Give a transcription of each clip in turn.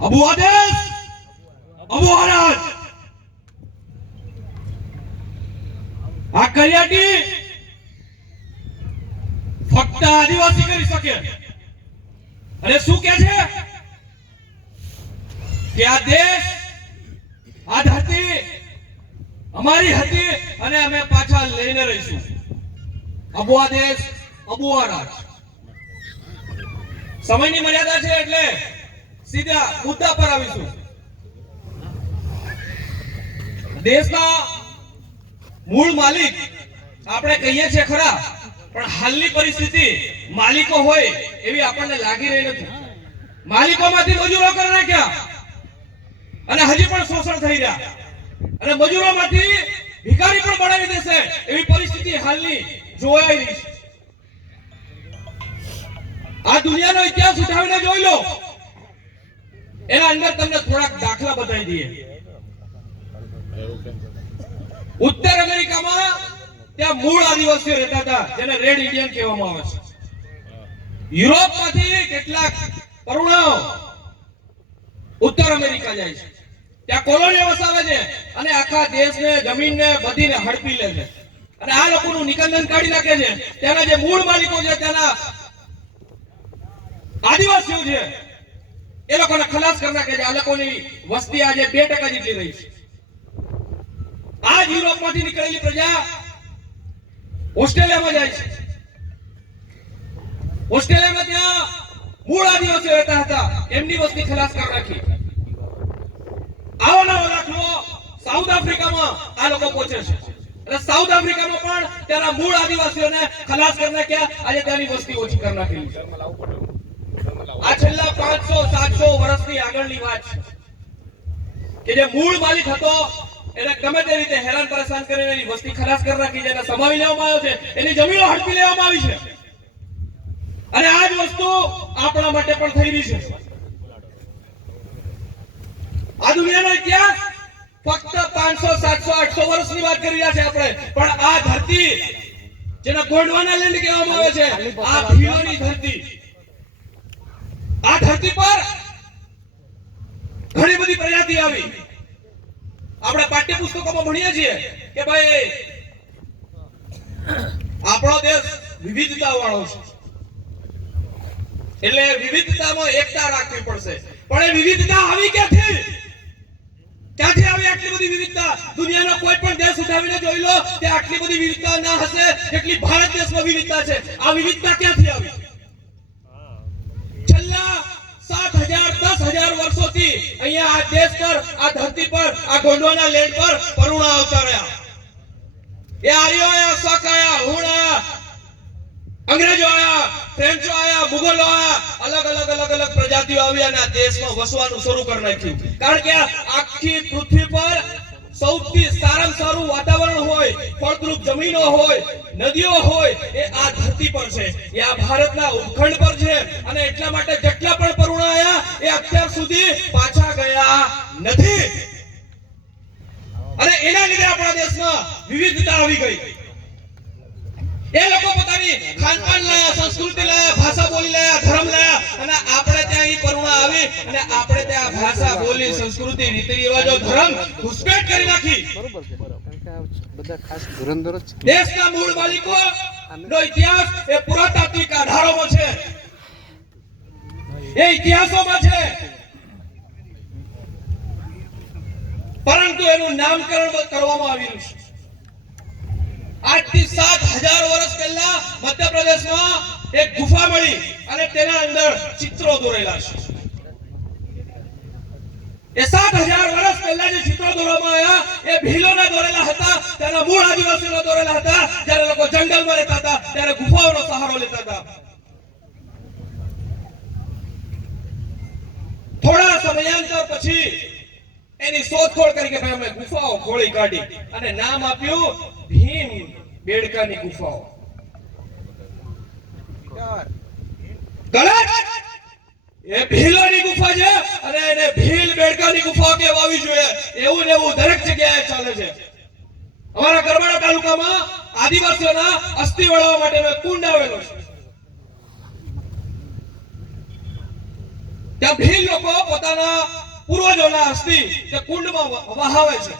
અબુ આદેશ, અબુ હરાજ, આ કરિયાટી ફક્ત આદિવાસી કરી શકે. અને શું કે છે કે આ દેશ, આ ધરતી અમારી હતી અને અમે પાછા લઈને રહીશું. અબુ આદેશ, અબુ હરાજ. સમયની મર્યાદા છે એટલે સીધા મુદ્દા પર આવીશું. દેશના મૂળ માલિક આપણે કહીએ છીએ ખરા, પણ હાલની પરિસ્થિતિ માલિકો હોય એવી આપણને લાગી રહી નથી. માલિકોમાંથી મજૂરો કરી નાખ્યા અને હજી પણ શોષણ થઈ રહ્યા, અને મજૂરોમાંથી ભિખારી પણ બનાવી દેશે એવી પરિસ્થિતિ હાલની જોવાઈ રહી છે. આ દુનિયાનો ઇતિહાસ ઉઠાવીને જોઈ લો. એના અંદર તમને થોડાક દાખલા બતાવી દઈએ. ઉત્તર અમેરિકામાં ત્યાં મૂળ આદિવાસીઓ રહેતા હતા, જેને રેડ ઇન્ડિયન કહેવામાં આવે છે. યુરોપમાંથી કેટલાક તરુણાઓ ઉત્તર અમેરિકા જાય છે, ત્યાં કોલોનીઓ વસાવે છે અને આખા દેશને, જમીનને બધીને હડપી લે છે. અને આ લોકોનું નિકંદન કાઢી નાખે છે. ત્યાંના જે મૂળ માલિકો છે, ત્યાંના આદિવાસીઓ છે, એ લોકોને ખલાસ કરી નાખે છે. આ લોકોની વસ્તી આજે 2% જેટલી રહી છે. આ જ યુરોપમાંથી નીકળેલી પ્રજા ઓસ્ટ્રેલિયામાં જાય છે. ઓસ્ટ્રેલિયામાં ત્યાં મૂળ આદિવાસીઓ રહેતા હતા, એમની વસ્તી ખલાસ કરી નાખી. આવો નવો દાખલો સાઉથ આફ્રિકામાં આ લોકો પહોંચે છે. અને સાઉથ આફ્રિકામાં પણ ત્યાંના મૂળ આદિવાસીઓને ખલાસ કરી નાખ્યા. આજે ત્યાંની વસ્તી ઓછી કરી નાખી છે. આ છેલ્લા 500-700 વર્ષની આગળની વાત છે કે જે મૂળ માલિક હતો એને ગમે તે રીતે હેરાન પરેશાન કરીને એની વસ્તી ખલાસ કરી નાખી છે, એને સમાવી લેવામાં આવ્યો છે, એની જમીનો હડપી લેવામાં આવી છે. અને આ જ વસ્તુ આપણા માટે પણ થઈ રહી છે. આ દુનિયાનો ઇતિહાસ ફક્ત 500, 700, 800 વર્ષની વાત કરી રહ્યા છે આપણે, પણ આ ધરતી જેને ગોંડવાના લેન્ડ કહેવામાં આવે છે, આ ભીલોની ધરતી, આ ધરતી પર ઘણી બધી પ્રજાતિ આવી. આપણે પાઠ્યપુસ્તકોમાં ભણીએ છીએ કે ભાઈ આપણો દેશ વિવિધતા વાળો છે, એટલે વિવિધતામાં એકતા રાખવી પડશે. પણ એ વિવિધતા આવી ક્યાંથી આવી આટલી બધી વિવિધતા? દુનિયાનો કોઈ પણ દેશ ઉઠાવીને જોઈ લો, ત્યાં આટલી બધી વિવિધતા ના હશે જેટલી ભારત દેશમાં વિવિધતા છે. આ વિવિધતા ક્યાંથી આવી? છેલ્લા 7,000-10,000 વર્ષોથી અહીંયા આ દેશ પર, આ ધરતી પર, આ ગોંડવાના લેન્ડ પર પરુણા આવતા રહ્યા. એ આર્યો આયા, શક આયા, હુણ આયા, અંગ્રેજો આયા, ફ્રેન્ચો આયા, મુગલો આયા, અલગ પ્રજાતિઓ આવી અને આ દેશમાં વસવાનું શરૂ કરી નાખ્યું. કારણ કે આખી પૃથ્વી પર સૌથી સારામાં સારું વાતાવરણ હોય, ફળદ્રુપ જમીનો હોય, નદીઓ હોય, એ આ ધરતી પર છે, એ આ ભારતના ઉપખંડ પર છે. અને એટલા માટે જેટલા પણ પરુણા આયા એ અત્યાર સુધી પાછા ગયા નથી. અને એના લીધે આપણા દેશમાં વિવિધતા આવી ગઈ. એ લોકો પોતાની ખાનપાન લાયા, સંસ્કૃતિ લાયા, ભાષા બોલી લાયા, ધર્મ લાયા, અને આપણે ત્યાં ઈ પરુણા આવી અને આપણે ત્યાં ભાષા બોલી, સંસ્કૃતિ, રીતિ રિવાજો, ધર્મ ઘુસપેઠ કરી નાખી. બરોબર છે, બધા ખાસ ધુરંધર જ. દેશના મૂળ માલિકો નો ઇતિહાસ એ પુરાતાત્વિક આધારોમાં છે, એ ઇતિહાસોમાં છે, પરંતુ એનું નામકરણ કરવામાં આવ્યું છે. આજથી 7,000 વર્ષ પહેલા મધ્યપ્રદેશમાં એક ગુફા મળી અને તેના અંદર ચિત્રો દોરેલા છે. એ 7,000 વર્ષ પહેલા જે ચિત્રો દોરવામાં આવ્યા એ ભીલોના દોરેલા હતા, તેના મૂળ આદિવાસીઓના દોરેલા હતા. જ્યારે લોકો જંગલમાં રહેતા હતા ત્યારે ગુફાઓનો સહારો લેતા હતા. થોડા સમયાંતર પછી એની શોધખોળ કરી કે ભાઈ અમે ગુફાઓ ખોળી કાઢી અને નામ આપ્યું ભીમ બેડકાની ગુફાઓ. ગલત! એ ભીલોની ગુફા છે અને એને ભીલ બેડકાની ગુફા કહેવાવી જોઈએ. એવું ને એવું દરેક જગ્યાએ ચાલે છે. અમારા ગરબાડા તાલુકામાં આદિવાસીઓના અસ્થિ વળવા માટેનો કુંડ આવેલો છે. ત્યાં ભીલ લોકો પોતાના પૂર્વજોના અસ્થિ તે કુંડમાં વહાવે છે.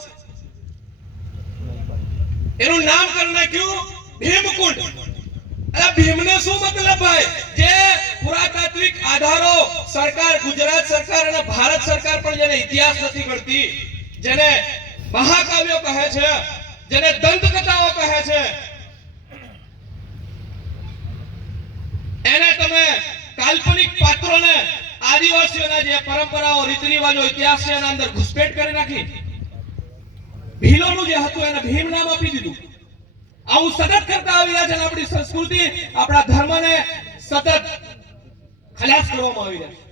એનું નામકરણ નાખ્યું ભીમકુંડ. અરે ભીમને શું મતલબ ભાઈ? જે પુરાતાત્વિક આધારો સરકાર, ગુજરાત સરકાર અને ભારત સરકાર પણ જેને ઇતિહાસ નથી ગણતી, જેને મહાકાવ્યો કહે છે, જેને દંતકથાઓ કહે છે, એને તમે કાલ્પનિક પાત્રોને આદિવાસીઓના જે પરંપરાઓ, રીત રિવાજો, ઇતિહાસ છે એના અંદર ઘુસપેટ કરી નાખી. ભીલોનું જે હતું એને ભીમ નામ આપી દીધું. આવું સતત કરતા આવી રહ્યા છે અને આપણી સંસ્કૃતિ, આપણા ધર્મને સતત ખલાસ કરવામાં આવી રહ્યા છે.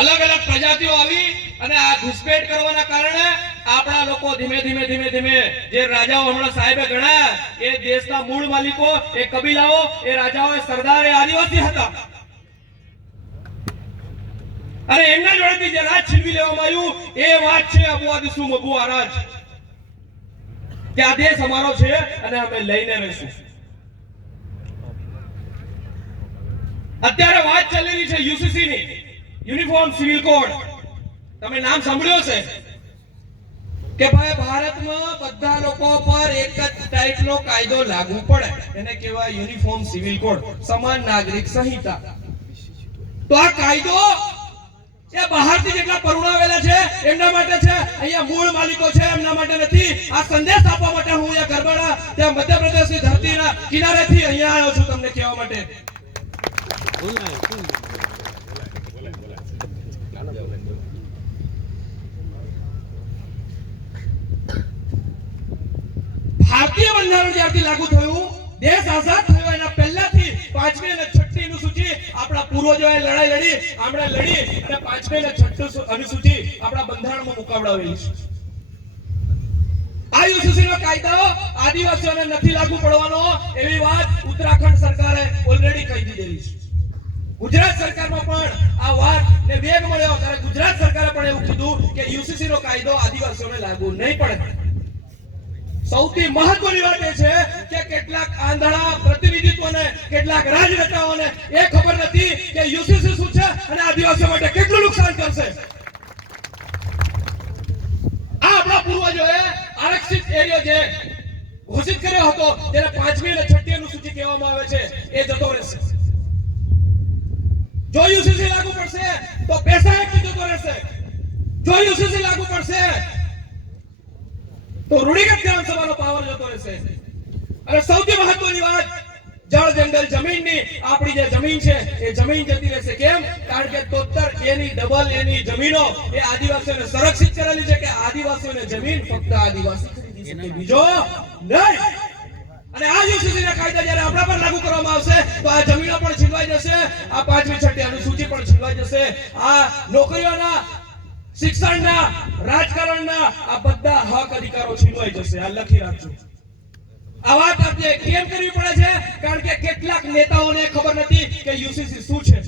અલગ અલગ પ્રજાતિઓ આવી અને આ ઘુસપેટ કરવાના કારણે આપણા લોકો ધીમે ધીમે જે રાજાઓ હમણાં સાહેબે ગણાયા, એ દેશના મૂળ માલિકો, એ કબીલાઓ, એ રાજાઓ, એ સરદાર, એ આદિવાસી હતા. અને એમના જોડેથી જે રાજ છીનવી લેવામાં આવ્યું, એ વાત છે અબુ આદિસુ મબુ આરાજ, કે આ દેશ અમારો છે અને અમે લઈને રહીશું. અત્યારે વાત ચાલી રહી છે યુસીસી ની, યુનિફોર્મ સિવિલ કોડ. તમે નામ સાંભળ્યો છે કે ભાઈ ભારતમાં બધા લોકો પર એક જ ટાઈપનો કાયદો લાગુ પડે, એને કહેવાય યુનિફોર્મ સિવિલ કોડ, સમાન નાગરિક સંહિતા. તો આ કાયદો એ બહારથી જેટલા પરુણાવેલા છે એમના માટે છે, અહીંયા મૂળ માલિકો છે એમના માટે નથી. આ સંદેશ આપવા માટે હું અહીંયા ગરબાડા, ત્યાં મધ્યપ્રદેશની ધરતીના કિનારેથી અહીંયા આવ્યો છું તમને કહેવા માટે. ભારતીય બંધારણ જ્યારથી લાગુ થયું, દેશ આઝાદ થયો, એના પહેલાથી 5મી અને 6મી અનુસૂચિ આપણા પૂર્વજોએ લડાઈ લડી, આપણે લડી અને 5મી અને 6મી અનુસૂચિ આપણા બંધારણમાં મુકાવડાવેલી છે. આ યુસીસીનો કાયદો આદિવાસીઓને નથી લાગુ પડવાનો એવી વાત ઉત્તરાખંડ સરકારે ઓલરેડી કહી દીધેલી છે. ગુજરાત સરકારમાં પણ આ વાતને વેગ મળ્યો ત્યારે ગુજરાત સરકારે પણ એવું કીધું કે યુસીસીનો કાયદો આદિવાસીઓને લાગુ નહીં પડે. સૌથી મહત્વની વાત એ છે કે કેટલાક આંધળા પ્રતિનિધિત્વને, કેટલાક રાજનેતાઓને એ ખબર નથી કે યુસીસી શું છે અને આદિવાસીઓ માટે કેટલું નુકસાન કરશે. આ આપણા પૂર્વજોએ આરક્ષિત એરિયા જે ઘોષિત કર્યો હતો, જેને 5મી અને 6મી અનુસૂચિ કહેવામાં આવે છે, એ જતો રહેશે. જો યુસીસી લાગુ પડશે તો પૈસા એક જતો રહેશે. જો યુસીસી લાગુ પડશે તો રૂઢિગત ગ્રામસભાનો પાવર જતો રહેશે. અને સૌથી મહત્વની વાત, જળ જંગલ જમીનની આપણી જે જમીન છે એ જમીન જતી રહેશે. કેમ? કારણ કે 73 એની ડબલ એની જમીનો એ આદિવાસીઓને સંરક્ષિત કરેલી છે કે આદિવાસીઓને જમીન ફક્ત આદિવાસી ખરીદી શકે, બીજો નહીં. અને આ યુસીસીના કાયદા જ્યારે આપણા પર લાગુ કરવામાં આવશે તો આ જમીનો પણ છીનવાઈ જશે, આ 5મી 6મી અનુસૂચિ પણ છીનવાઈ જશે, આ નોકરીઓના, શિક્ષણના, રાજકારણના આ બધા હક અધિકારો છીનવાઈ જશે. આ લખી રાખજો. આ વાત આપણે કેમ કરવી પડે છે? કારણ કે કેટલાક નેતાઓને ખબર નથી કે યુસીસી શું છે.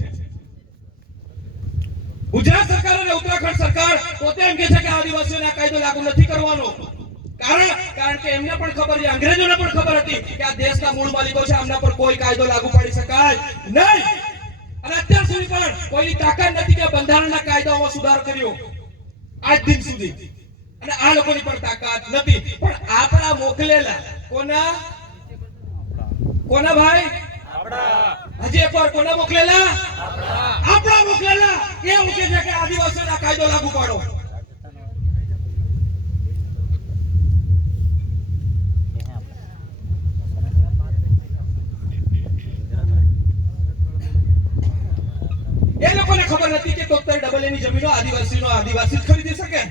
ગુજરાત સરકાર અને ઉત્તરાખંડ સરકાર પોતે એમ કહે છે કે આદિવાસીઓને આ કાયદો લાગુ નથી કરવાનો. કારણ કે એમને પણ ખબર છે, અંગ્રેજોને પણ ખબર હતી કે આ દેશના મૂળ માલિકો છે, આમના પર કોઈ કાયદો લાગુ પાડી શકાય નહીં. અને અત્યાર સુધી પણ કોઈની તાકાત નથી કે બંધારણના કાયદાઓમાં સુધારો કર્યો આજ દિન સુધી. અને આ લોકોની પણ તાકાત નથી. પણ આપણા મોકલેલા કોના ભાઈ? હજી એકવાર કોના મોકલેલા? આપણા મોકલેલા એ ઉકે છે કે આદિવાસીઓના કાયદો લાગુ પાડો. એ લોકોને ખબર નથી કે 73 એની જમીનો આદિવાસી ખરીદી શકે.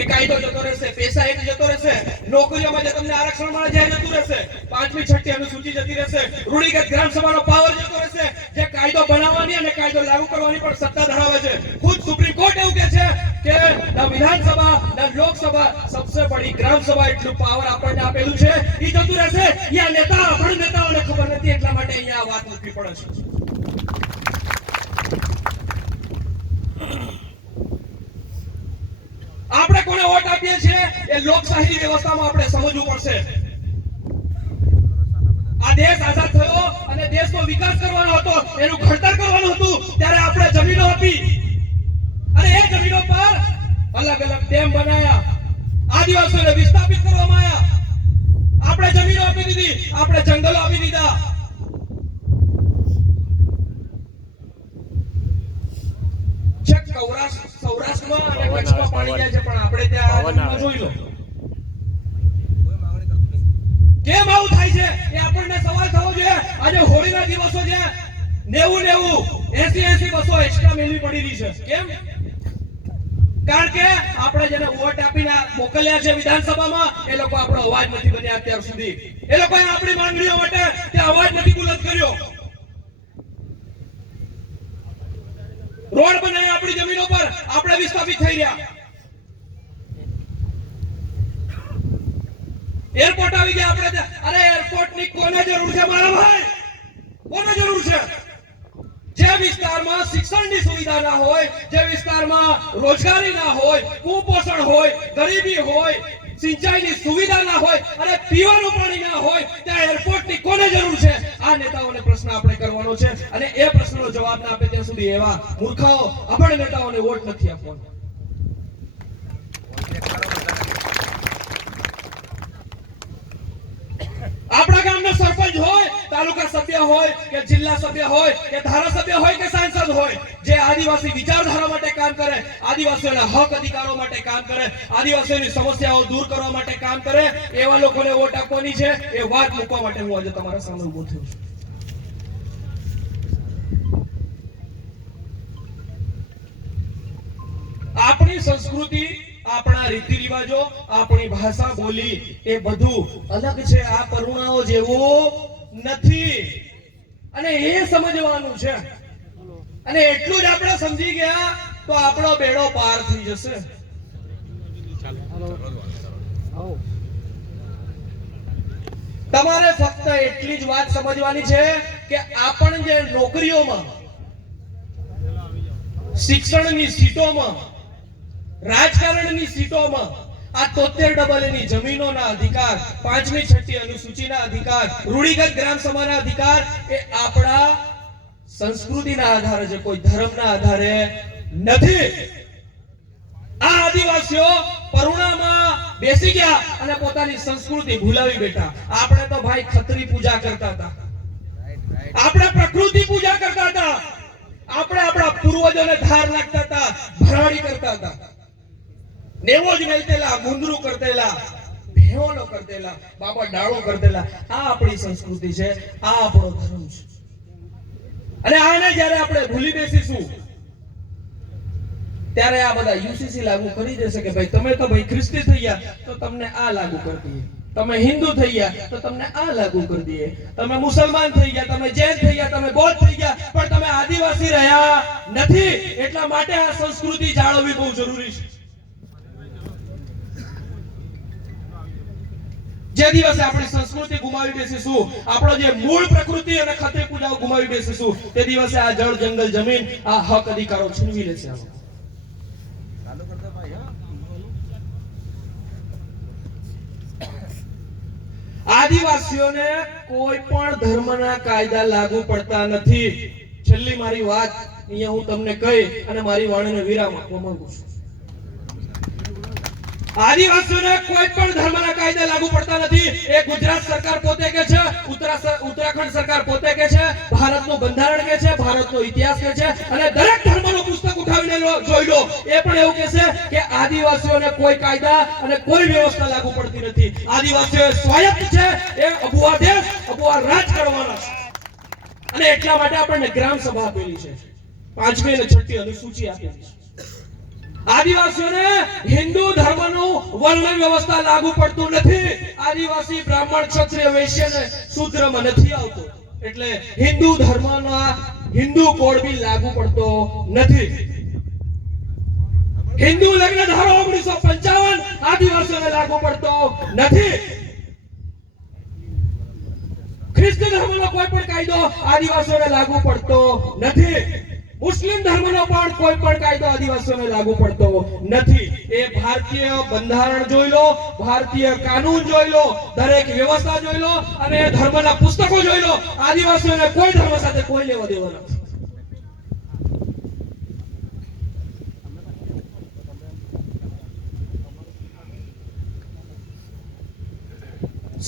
એ કાયદો જતો રહેશે, પૈસા એક જતો રહેશે, નોકરીઓમાં જે તમને આરક્ષણ મળે છે જતું રહેશે, 5મી 6મી અનુસૂચિ જતી રહેશે, રૂઢિગત ગ્રામસભાનો પાવર જતો રહેશે, જે કાયદો બનાવવાની અને કાયદો લાગુ કરવાની પણ સત્તા ધરાવે છે. ખુદ સુપ્રીમ કોર્ટ એવું કહે છે કે ના વિધાનસભા ના લોકસભા સબસે બડી ગ્રામસભા એટલું પાવર આપણને આપેલું છે, એ જતું રહેશે. યા નેતાઓને ખબર નથી, એટલા માટે અહીંયા વાત મૂકવી પડે છે. આપણે કોને વોટ આપીએ છીએ એ લોકશાહી વ્યવસ્થામાં આપણે સમજવું પડશે. આ દેશ આઝાદ થયો અને દેશનો વિકાસ કરવાનો હતો, એનું ઘડતર કરવાનું હતું, ત્યારે આપણે જમીનો આપી અને એ જમીનો પર અલગ અલગ ડેમ બનાવ્યા, આદિવાસીઓને વિસ્થાપિત કરવામાં આવ્યા, આપણે જમીનો આપી દીધી, આપણે જંગલો આપી દીધા. સૌરાષ્ટ્રમાં અને કચ્છમાં પાણી જાય છે, પણ આપણે ત્યાં જોઈ લો કેમ આવું થાય છે એ આપણને સવાલ થવો જોઈએ. આજે હોળીના દિવસો છે, 90 80 બસો એક્સ્ટ્રા મેળવી પડી રહી છે. કેમ? કારણ કે આપણે જેને વોટ આપીને મોકલ્યા છે વિધાનસભામાં, એ લોકો આપણો અવાજ નથી બન્યા અત્યાર સુધી. એ લોકોએ આપણી માંગણીઓ માટે તે અવાજ નથી બુલંદ કર્યો. રોડ બનાવ્યા આપણી જમીનો પર, આપણે વિસ્થાપિત થઈ રહ્યા. એરપોર્ટ આવી ગયા આપણે. અરે એરપોર્ટ ની કોને જરૂર છે મારા ભાઈ? કોને જરૂર છે? જે વિસ્તારમાં શિક્ષણની સુવિધા ના હોય, જે વિસ્તારમાં રોજગારી ના હોય, કુપોષણ હોય, ગરીબી હોય, સિંચાઈની સુવિધા ના હોય અને પીવાનું પાણી ના હોય, ત્યાં એરપોર્ટની કોને જરૂર છે? આ નેતાઓને પ્રશ્ન આપણે કરવાનો છે અને એ પ્રશ્નનો જવાબ ના આપે ત્યાં સુધી એવા મૂર્ખાઓ આપણે નેતાઓને વોટ નથી આપવાનો. આપણા ગામનો સરપંચ હોય, તાલુકા સભ્ય હોય કે જિલ્લા સભ્ય હોય કે ધારાસભ્ય હોય કે સાંસદ હોય, જે આદિવાસી વિચારધારા માટે કામ કરે, આદિવાસીઓના હક અધિકારો માટે કામ કરે, આદિવાસીઓની સમસ્યાઓ દૂર કરવા માટે કામ કરે, એવા લોકોને વોટ આપવાની છે. એ વાત મૂકવા માટે હું આજે તમારા સામે ઊભો થયો છું. આપણી સંસ્કૃતિ, આપણા રીતિ રિવાજો, આપણી ભાષા બોલી એ બધું અલગ છે. આ પરુણાઓ જેવું નથી અને એ સમજવાનું છે. અને એટલું જ આપણે સમજી ગયા તો આપણો બેડો પાર થઈ જશે. તમારે ફક્ત એટલી જ વાત સમજવાની છે કે આપણે જે નોકરીઓમાં, શિક્ષણની સીટોમાં, રાજકારણની સીટોમાં આ 73 ની જમીનોના અધિકાર, 5મી 6ઠી અનુસૂચિના અધિકાર, રૂઢિગત ગ્રામ સભાના અધિકાર એ આપણા સંસ્કૃતિના આધારે છે, કોઈ ધર્મના આધારે નથી. આ આદિવાસીઓ પરુણામાં બેસી ગયા અને પોતાની સંસ્કૃતિ ભૂલાવી બેઠા. આપણે તો ભાઈ ખત્રી પૂજા કરતા હતા, આપણે પ્રકૃતિ પૂજા કરતા હતા, આપણે આપણા પૂર્વજોને ધાર નાખતા હતા, ભરાડી કરતા હતા, નેવો જ મેલતેલા, ગુંદરું કરતેલા, ભેણો કરતેલા, બાબા ડાળો કરતેલા. આ આપણી સંસ્કૃતિ છે, આ આપણો ધર્મ છે. અને આને જ્યારે આપણે ભૂલી બેસીશું ત્યારે આ બધા યુસીસી લાગુ કરી દેશે કે ભાઈ તમે તો ભાઈ ખ્રિસ્તી થઈ ગયા તો તમને આ લાગુ કરી દઈએ, તમે હિન્દુ થઈ ગયા તો તમને આ લાગુ કરી દઈએ, તમે મુસલમાન થઈ ગયા, તમે જૈન થઈ ગયા, તમે બૌદ્ધ થઈ ગયા, પણ તમે આદિવાસી રહ્યા નથી. એટલા માટે આ સંસ્કૃતિ જાળવવી બહુ જરૂરી છે. જે દિવસે આપણી સંસ્કૃતિ ગુમાવી બેસીશું, આપણો જે મૂળ પ્રકૃતિ અને ખત્રી પૂજાઓ ગુમાવી બેસીશું, તે દિવસે આ જળ, જંગલ, જમીન, આ હક અધિકારો છીનવી લેશે. આદિવાસીઓને કોઈ પણ ધર્મના કાયદા લાગુ પડતા નથી. છેલ્લી મારી વાત અહીંયા હું તમને કહી અને મારી વાણીને વિરામ આપવા માંગુ છું. આદિવાસીઓને કોઈ પણ ધર્મના કાયદા લાગુ પડતા નથી. એ ગુજરાત સરકાર પોતે કે છે, ઉત્તરાખંડ સરકાર પોતે કે છે, ભારતનું બંધારણ કે છે, ભારતનો ઇતિહાસ કે છે, અને દરેક ધર્મનું પુસ્તક ઉઠાવીને જોઈ લો, એ પણ એવું કહે છે કે આદિવાસીઓને કોઈ કાયદા અને કોઈ વ્યવસ્થા લાગુ પડતી નથી. આદિવાસીઓ સ્વાયત્ત છે, એ અબુઆ દેશ, અબુઆ રાજ કરવાના છે. અને એટલા માટે આપણને ગ્રામ સભા આપેલી છે, 5મી અને 6ઠી અનુસૂચિ આપેલી છે. આદિવાસીઓને હિન્દુ ધર્મનું વર્ણ વ્યવસ્થા લાગુ પડતું નથી. આદિવાસી બ્રાહ્મણ, ક્ષત્રિય, વૈશ્ય ને શૂદ્રમાં નથી આવતો. એટલે હિન્દુ ધર્મના હિન્દુ કોડ બી લાગુ પડતો નથી. હિન્દુ લગ્ન ધારો 1955 આદિવાસીઓને લાગુ પડતો નથી. ખ્રિસ્તી ધર્મનો કોઈ પણ કાયદો આદિવાસીઓને લાગુ પડતો નથી. મુસ્લિમ ધર્મનો પણ કોઈ પણ કાયદો આદિવાસીઓને લાગુ પડતો નથી. એ ભારતીય બંધારણ જોઈ લો, ભારતીય કાનૂન જોઈ લો, દરેક વ્યવસ્થા જોઈ લો અને ધર્મના પુસ્તકો જોઈ લો, આદિવાસીઓને કોઈ ધર્મ સાથે કોઈ લેવા દેવા નથી.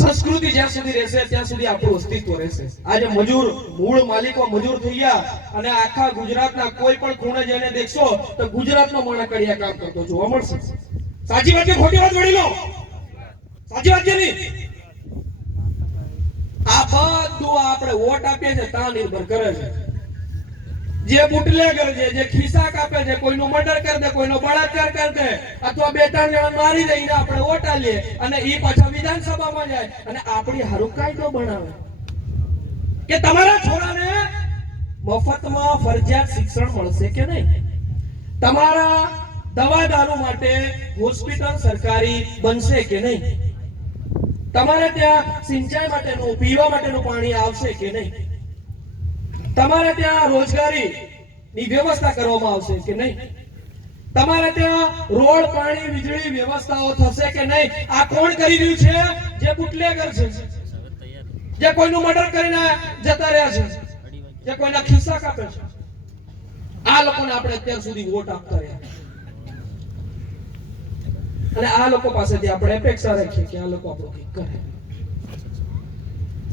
સંસ્કૃતિ જ્યાં સુધી રહેશે ત્યાં સુધી આપણું અસ્તિત્વ રહેશે. આજે મજૂર મૂળ માલિકો મજૂર થઈ ગયા અને આખા ગુજરાતના કોઈ પણ ખૂણે જઈને દેખશો તો ગુજરાતનો માણકડિયા કામ કરતો જોવા મળશે. સાચી વાત કે ખોટી વાત વડીલો? સાચી વાત કે નહીં? આ બધું આપણે વોટ આપીએ છીએ ત્યાં નિર્ભર કરે છે. જે બુટલેગર છે, જે ખિસ્સા કાપે છે, કોઈનો મર્ડર કરી દે, કોઈનો બળાત્કાર કરી દે અથવા બે ત્રણ જણા મારી દઈને આપણે વોટ આલીએ અને ઈ પાછા વિધાનસભામાં જાય અને આપણી હારું કાયદો બનાવે કે તમારા છોરાને મફતમાં ફરજિયાત શિક્ષણ મળશે કે નહીં, તમારા દવા દારૂ માટે હોસ્પિટલ સરકારી બનશે કે નહીં, તમારે ત્યાં સિંચાઈ માટેનું પીવા માટેનું પાણી આવશે કે નહીં, તમારે ત્યાં રોજગારી ની વ્યવસ્થા કરવામાં આવશે કે નહીં, તમારે ત્યાં રોડ પાણી વીજળી વ્યવસ્થાઓ થશે કે નહીં. આ કોણ કરી રહ્યું છે? જે બુટલેગર છે, જે કોઈનું મર્ડર કરીને જતા રહ્યા છે, જે કોઈના ખિસ્સા કાપે છે. આ લોકોને આપણે અત્યાર સુધી વોટ આપતા રહ્યા અને આ લોકો પાસેથી આપણે અપેક્ષા રાખીએ કે આ લોકો આપણું કંઈક કરે.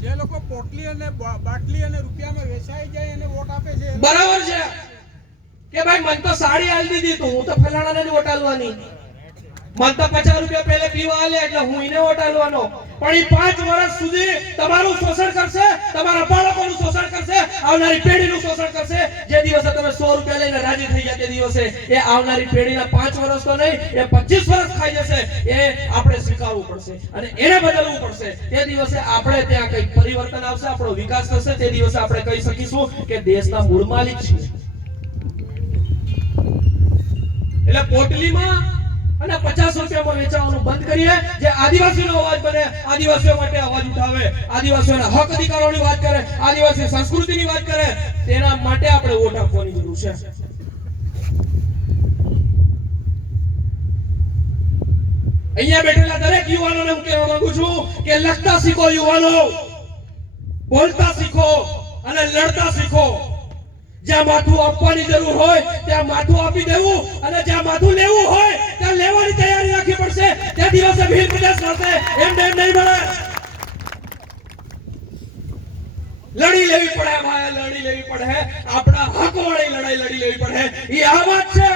જે લોકો પોટલી અને બાટલી અને રૂપિયામાં વેચાઈ જાય અને વોટ આપે છે, બરાબર છે કે ભાઈ મને તો સાડી આલી દીધી તો હું તો ફલાણાને જ વોટ આલવાની, મને તો 50 રૂપિયા પહેલે પીવા આલે એટલે હું એને વોટ આલવાનો. પણ ઈ 5 વર્ષ સુધી તમારું શોષણ કરશે, તમારા બાળકોનું શોષણ કરશે, આવનારી પેઢીનું શોષણ કરશે. જે દિવસે તમે 100 રૂપિયા લઈને રાજી થઈ ગયા તે દિવસે એ આવનારી પેઢીના 5 વર્ષ તો નહીં, એ 25 વર્ષ ખાઈ જશે. એ આપણે સ્વીકારવું પડશે અને એને બદલવું પડશે. તે દિવસે આપણે ત્યાં કંઈક પરિવર્તન આવશે, આપણો વિકાસ થશે. તે દિવસે આપણે કહી શકીશું કે દેશના મૂળ માલિક છીએ. એટલે પોટલીમાં અને 50 રૂપિયામાં વેચાવાનું બંધ કરીએ. જે આદિવાસીનો અવાજ બને, આદિવાસીઓ માટે અવાજ ઉઠાવે, આદિવાસીઓના હક અધિકારોની વાત કરે, આદિવાસી સંસ્કૃતિની વાત કરે, તેના માટે આપણે વોટ આપવાની જરૂર છે. અહીંયા બેઠેલા દરેક યુવાનોને હું કહેવા માંગુ છું કે લખતા શીખો યુવાનો, બોલતા શીખો અને લડતા શીખો. જ્યાં માથું આપવાની જરૂર હોય ત્યાં માથું આપી દેવું અને જ્યાં માથું લેવું હોય ત્યાં લેવાની તૈયારી રાખવી પડશે. તે દિવસે ભીલ પ્રદેશ મળશે, એમ નહીં મળે. લડી લેવી પડે ભાઈ, લડી લેવી પડે. આપણા હક વાળી લડાઈ લડી લેવી પડે. એ આ વાત છે.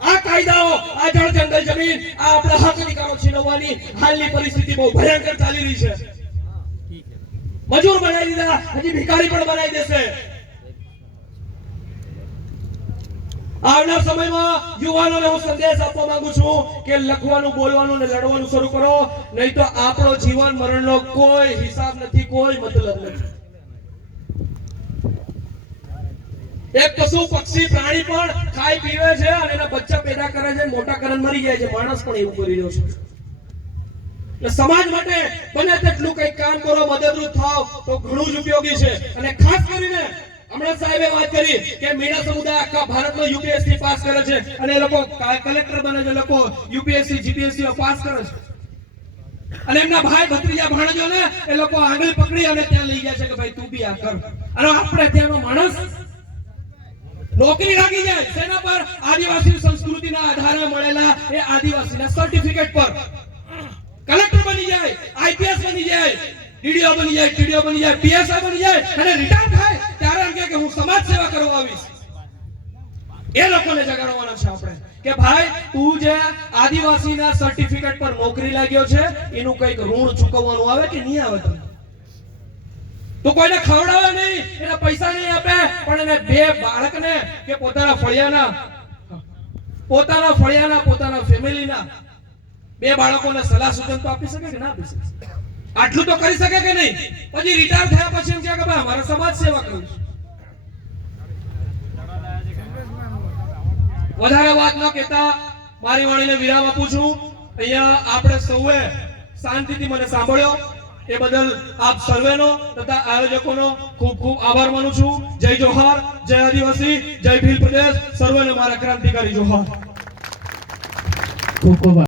આ કાયદાઓ, આ જળ જંગલ જમીન, આ આપણા હક અધિકારો છીનવવાની હાલની પરિસ્થિતિ બહુ ભયંકર ચાલી રહી છે. મજૂર બનાવી દીધા, હજી ભિખારી પણ બનાવી દેશે. આવનાર સમયમાં યુવાનોને હું સંદેશ આપવા માંગુ છું કે લખવાનું, બોલવાનું અને લડવાનું શરૂ કરો, નહીં તો આપણો જીવન મરણનો કોઈ હિસાબ નથી, કોઈ મતલબ નથી. એક પશુ પક્ષી પ્રાણી પણ ખાઈ પીવે છે અને એના બચ્ચા પેદા કરે છે, મોટા કરીને મરી જાય છે. માણસ પણ એવું કરી રહ્યો છે. એટલે સમાજ માટે બને તેટલું કંઈક કામ કરો, મદદરૂપ થાવ તો ઘણું જ ઉપયોગી છે. અને ખાસ કરીને હમણાં સાહેબે વાત કરી કે મીણા સમુદાય આખા ભારતમાં યુપીએસસી પાસ કરે છે અને એ લોકો કલેક્ટર બને છે, લોકો યુપીએસસી જીપીએસસી પાસ કરે છે અને એમના ભાઈ ભત્રીજા ભાણેજોને એ લોકો આંગળી પકડી અને ત્યાં લઈ જાય છે કે ભાઈ તું બી આ કર. અને આપણે ત્યાંનો માણસ નોકરી લાગી જાય શેના પર? આદિવાસી સંસ્કૃતિના આધારે મળેલા એ આદિવાસીના સર્ટિફિકેટ પર. કલેક્ટર બની જાય, આઈપીએસ બની જાય, ડીડીઓ બની જાય, ટીડીઓ બની જાય, પીએસઆઈ બની જાય અને રિટાયર થાય ત્યારે એમ કે હું સમાજ સેવા કરવા આવીશ. એ લોકોને જગાડવાના છે આપણે કે ભાઈ તું જે આદિવાસીના સર્ટિફિકેટ પર નોકરી લાગ્યો છે એનું કંઈક ઋણ ચૂકવવાનું આવે કે નહીં આવે? તમને તો કોઈને ખવડાવે નહીં, એને પૈસા નહીં આપે, પણ એને બે બાળકને કે પોતાના ફળિયાના પોતાના ફેમિલીના બે બાળકોને સલાહ સૂચન તો આપી શકે કે ના આપી શકે? આટલું તો કરી શકે કે નહીં? પછી રિટાયર થયા પછી એમ કે ભાઈ અમારે સમાજ સેવા કરવી છે. વધારે વાત ન કહેતા મારી વાણીને વિરામ આપું છું. અહીંયા આપણે સૌએ શાંતિથી મને સાંભળ્યો એ બદલ આપ સર્વેનો તથા આયોજકોનો ખૂબ ખૂબ આભાર માનું છું. જય જોહાર, જય આદિવાસી, જય ભીલ પ્રદેશ, સર્વેને મારા ક્રાંતિકારી જોહાર. ખૂબ ખૂબ